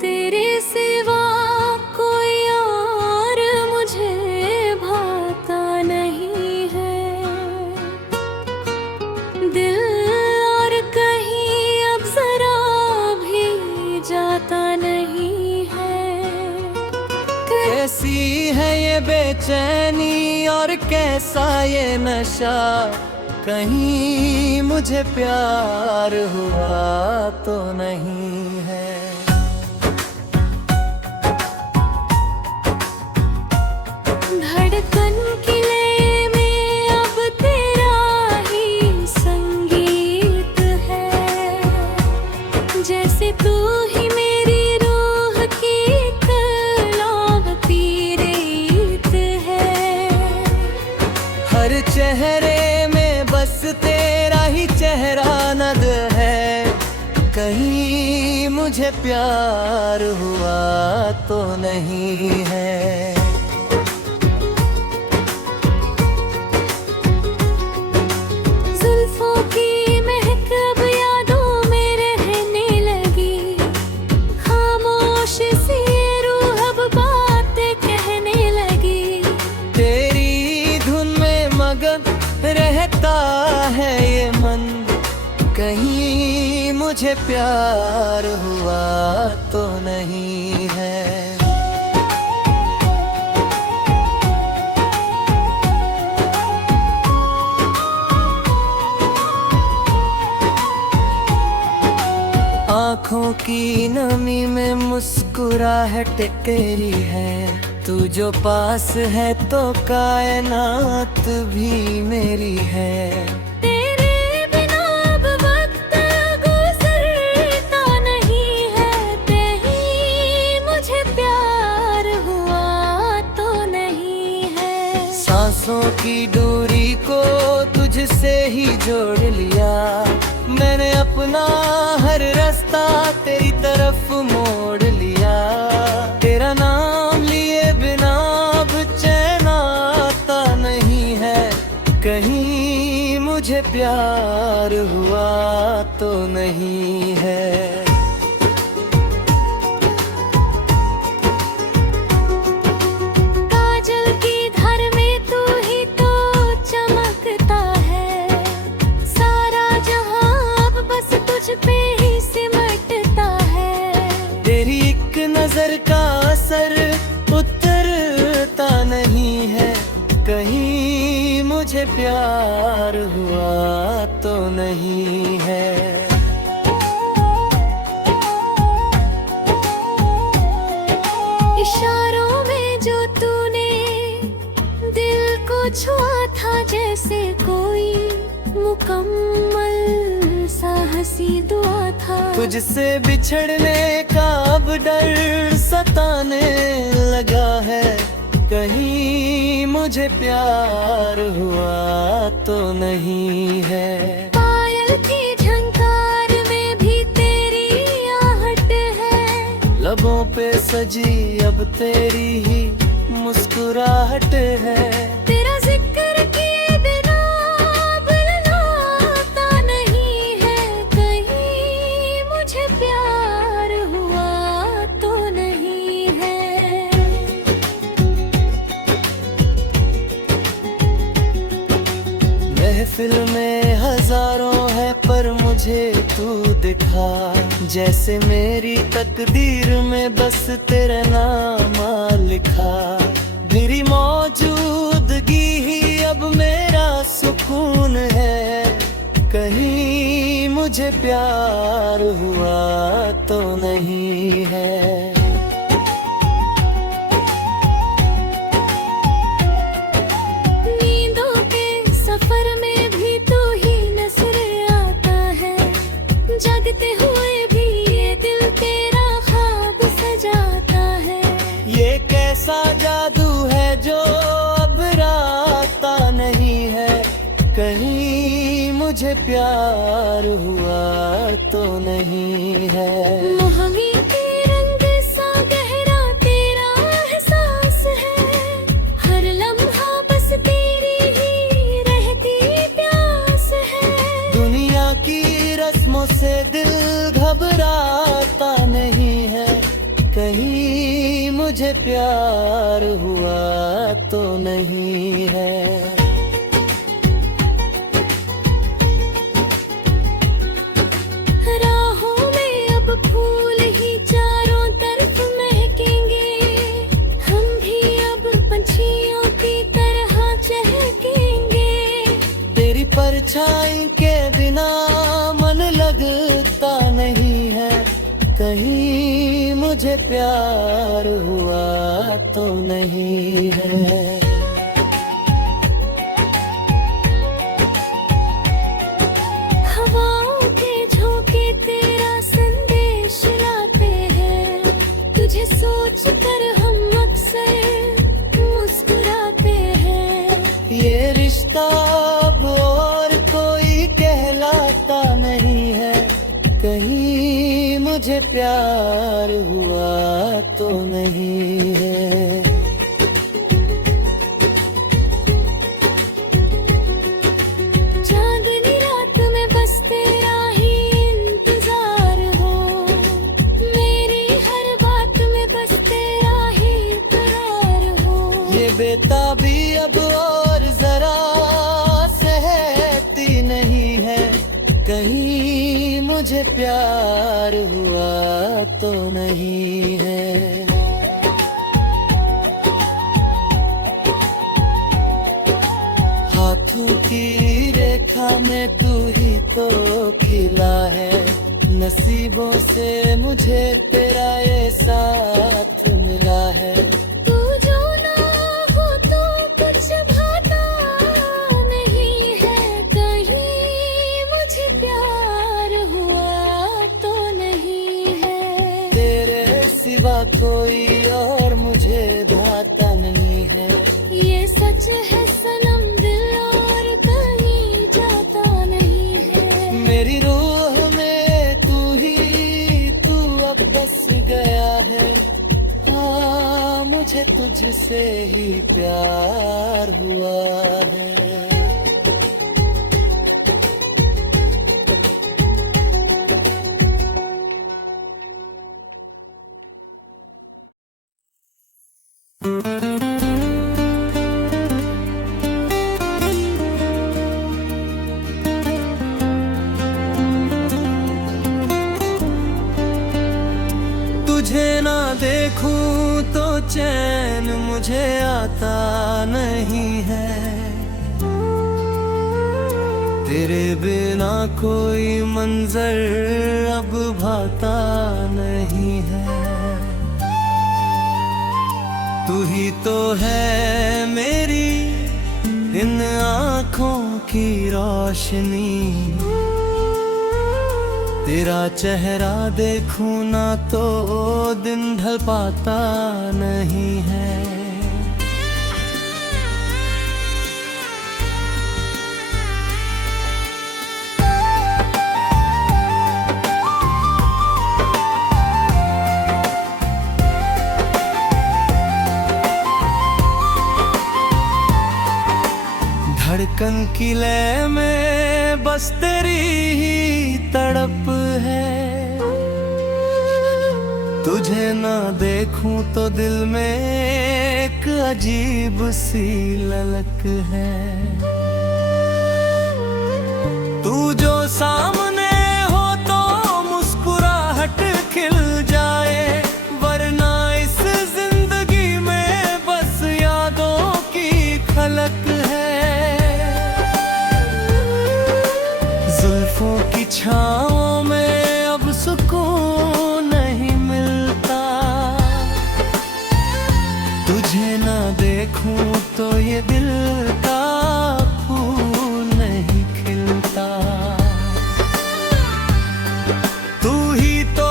तेरे सिवा कोई और मुझे भाता नहीं है। दिल और कहीं अब जरा भी जाता नहीं है। कैसी है ये बेचैनी और कैसा ये नशा, कहीं मुझे प्यार हुआ तो नहीं है। धड़कन की लय में अब तेरा ही संगीत है। जैसे तू ही मेरी रूह की इकलौती रीत है। हर चेहरे में बस तेरा ही चेहरा नद है, कहीं मुझे प्यार हुआ तो नहीं है। जुल्फों की महक अब यादों में रहने लगी। खामोश सी रूह अब बातें कहने लगी। तेरी धुन में मगन रहता है ये मन, कहीं मुझे प्यार हुआ तो नहीं है। आँखों की नमी में मुस्कुराहट तेरी है। तू जो पास है तो कायनात भी मेरी है। तेरे बिना अब वक्त गुजरता नहीं है। कहीं मुझे प्यार हुआ तो नहीं है। सांसों की दूरी को तुझसे ही जोड़ लिया मैंने, अपना हर रास्ता तेरी तरफ मोड़ लिया। तेरा नाम लिए बिना अब चैन आता नहीं है, कहीं मुझे प्यार हुआ तो नहीं है। काजल की धार में तू ही तो चमकता है। सारा जहां अब बस तुझ पे ही सिमटता है। तेरी एक नजर का असर उतरता नहीं है, कहीं मुझे प्यार हुआ तो नहीं है। इशारों में जो तूने दिल को छुआ था, जैसे कोई मुकम्मल सा हंसी दुआ था। तुझसे बिछड़ने का अब डर सताने लगा है, कहीं मुझे प्यार हुआ तो नहीं है। पायल की झंकार में भी तेरी आहट है। लबों पे सजी अब तेरी ही मुस्कुराहट है। तेरा जिक्र किए बिना बुलाता नहीं है, कहीं मुझे प्यार हुआ तो नहीं है। महफिल में हजारों है पर मुझे तू दिखा, जैसे मेरी तकदीर में बस तेरा नाम लिखा। तेरी मौजूदगी ही अब मेरा सुकून है, कहीं मुझे प्यार हुआ तो नहीं है। नींदों के सफर में भी तू ही नजर आता है। जगते हुए भी ये दिल तेरा ख्वाब सजाता है। ये कैसा जादू है जो अब राता नहीं है, कहीं मुझे प्यार हुआ तो नहीं है। मोहनी के रंग सा गहरा तेरा एहसास है। हर लम्हा बस तेरी ही रहती प्यास है। मुझे प्यार हुआ तो नहीं है। राहों में अब फूल ही चारों तरफ महकेंगे, हम भी अब पंछियों की तरह चहकेंगे। तेरी परछाई के बिना मन लगता नहीं है, कहीं मुझे प्यार हुआ तो नहीं है। हवाओं के झोंके तेरा संदेश लाते हैं, तुझे सोच कर हम अक्सर मुस्कुराते हैं। ये रिश्ता अब और कोई कहलाता नहीं है, कहीं मुझे प्यार हुआ तो नहीं है। चांदनी रात में बस तेरा ही इंतजार हो, मेरी हर बात में बस तेरा ही करार हो। ये बेताबी अब और जरा सहती नहीं है, कहीं मुझे प्यार हुआ तो नहीं है। हाथों की रेखा में तू ही तो खिला है, नसीबों से मुझे तेरा ये साथ मिला है। तू जो ना हो तो कुछ भाता नहीं है, कहीं मुझे प्यार हुआ तो नहीं है। तेरे सिवा कोई और मुझे भाता नहीं है, ये सच है सनम, दिल और कहीं जाता नहीं है। मेरी रूह में तू अब बस गया है। हाँ, मुझे तुझसे ही प्यार हुआ है। तुझे ना देखूं तो चैन मुझे आता नहीं है, तेरे बिना कोई मंजर अब भाता नहीं है। तू ही तो है मेरी इन आँखों की रोशनी, तेरा चेहरा देखूं ना तो दिन ढल पाता नहीं है। धड़कन की लय में बस तेरी ही तड़प है, तुझे ना देखूं तो दिल में एक अजीब सी ललक है। तू जो सामने हो तो मुस्कुराहट खिल जाए, वरना इस जिंदगी में बस यादों की खलक है। जुल्फों की छाँव में अब सुकून नहीं मिलता, तुझे ना देखूं तो ये दिल का फूल नहीं खिलता। तू ही तो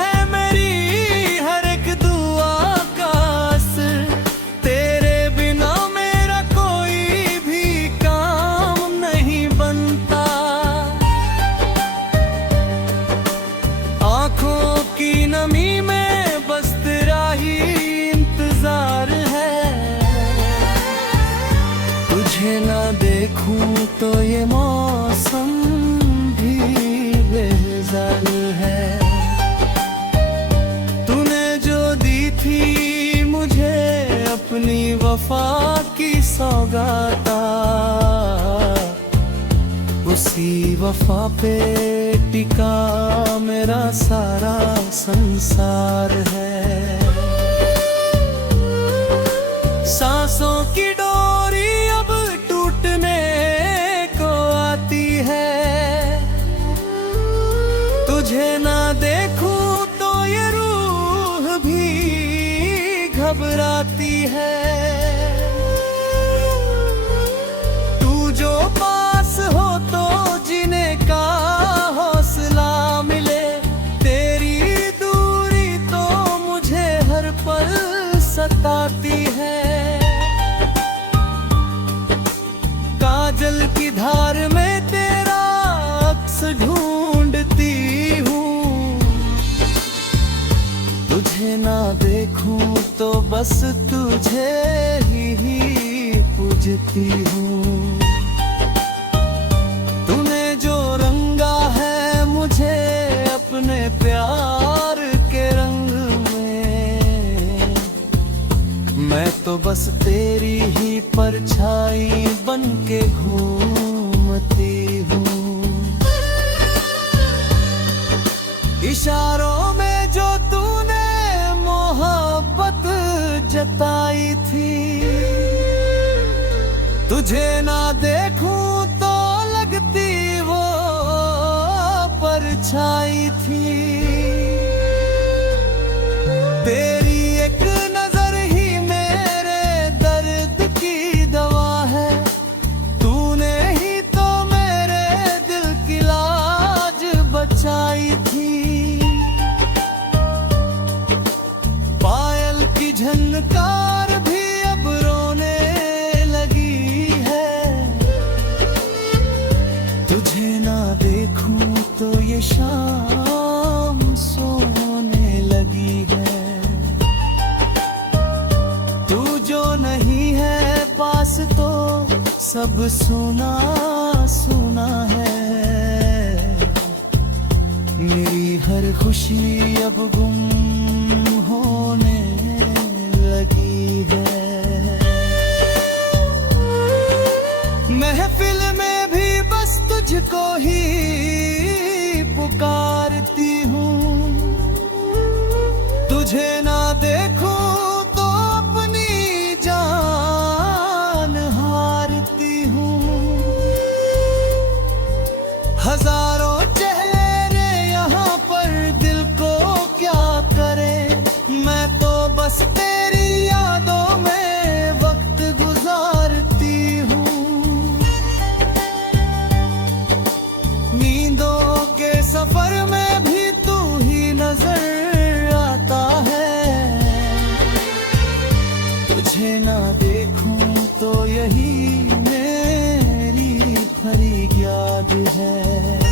है मेरी हर एक दुआ का असर, तेरे बिना मेरा कोई भी काम नहीं बनता। आँखों की नमी में बस तेरा ही इंतजार है, तुझे ना वफा की सौगाता, उसी वफा पे टिका मेरा सारा संसार है। सांसों की डोरी अब टूटने को आती है, तुझे ना देखूं तो ये रूह भी घबराती है। तू जो पास हो तो जीने का हौसला मिले, तेरी दूरी तो मुझे हर पल सताती है। काजल की धार में तेरा अक्स ढूंढती हूँ, तुझे ना देखूं तो बस तुझे ही पूजती हूँ। तूने जो रंगा है मुझे अपने प्यार के रंग में, मैं तो बस तेरी ही परछाई बन के घूमती हूँ। इशारों में जो तूने मोहब्बत जताई थी, तुझे ना देखूं तो लगती वो परछाई थी। तेरी एक नजर ही मेरे दर्द की दवा है, तूने ही तो मेरे दिल की लाज बचाई थी। पायल की झनकार भी अब रोने लगी है, तुझे ना देखूं तो ये शाम सोने लगी है। तू जो नहीं है पास तो सब सुना सुना है। मेरी हर खुशी अब गुम होने लगी है। महफिल में भी बस तुझको ही पुकारती हूँ, तुझे ना देखूं तो अपनी जान हारती हूँ। हजारों चेहरे यहाँ पर दिल को क्या करे, मैं तो बस तेरी यादों में वक्त गुजारती हूँ। नींदों के सफर में भी तू ही नजर आता है, तुझे ना देखूं तो यही मेरी फरियाद है।